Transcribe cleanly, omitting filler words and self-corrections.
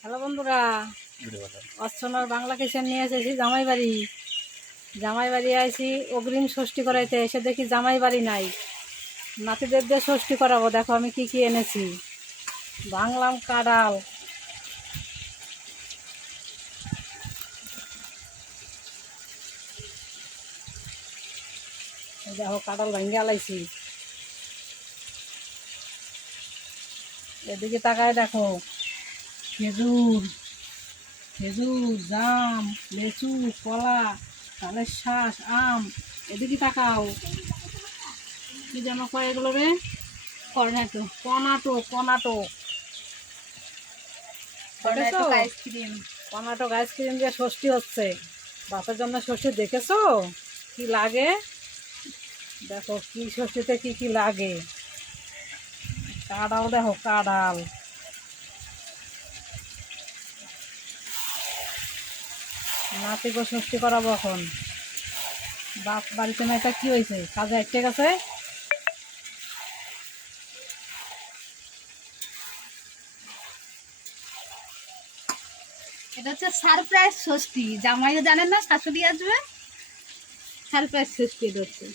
Hello বন্ধুরা, অর্চনার Bangla kitchen নিয়ে এসেছি জামাই বাড়ি আইছি অগ্রিম ষষ্ঠী করাইতে। এসে দেখি জামাই বাড়ি নাই, নাতিদের দিয়ে ষষ্ঠী করাবো। দেখো আমি কি কি এনেছি। ভাঙলাম কাঁড়াল, দেখো কাঁড়াল ভাঙ্গে আলাইছি। এদিকে তাকায় দেখো, খেজুর খেজুর জাম লেচু কলা তালের শ্বাস আম। এদিকে তাকাও, কি যেন কয় এগুলো রে? Cornetto Karnataka Karnataka Karnataka ice cream. Karnataka ice cream দিয়ে ষষ্ঠী হচ্ছে, বাপের জন্য ষষ্ঠী। দেখেছো কি লাগে? দেখো কি ষষ্ঠীতে কি কি লাগে। কাঁড়াল দেখো, কাঁড়াল। নাতিকে ষষ্ঠী করাবো এখন। বাপ বাড়িতে না, এটা কি হয়েছে? কাজে আটকে গেছে। এটা হচ্ছে সারপ্রাইজ ষষ্ঠী। জামাইও জানেন না শাশুড়ি আসবে, সারপ্রাইজ ষষ্ঠী এটা হচ্ছে।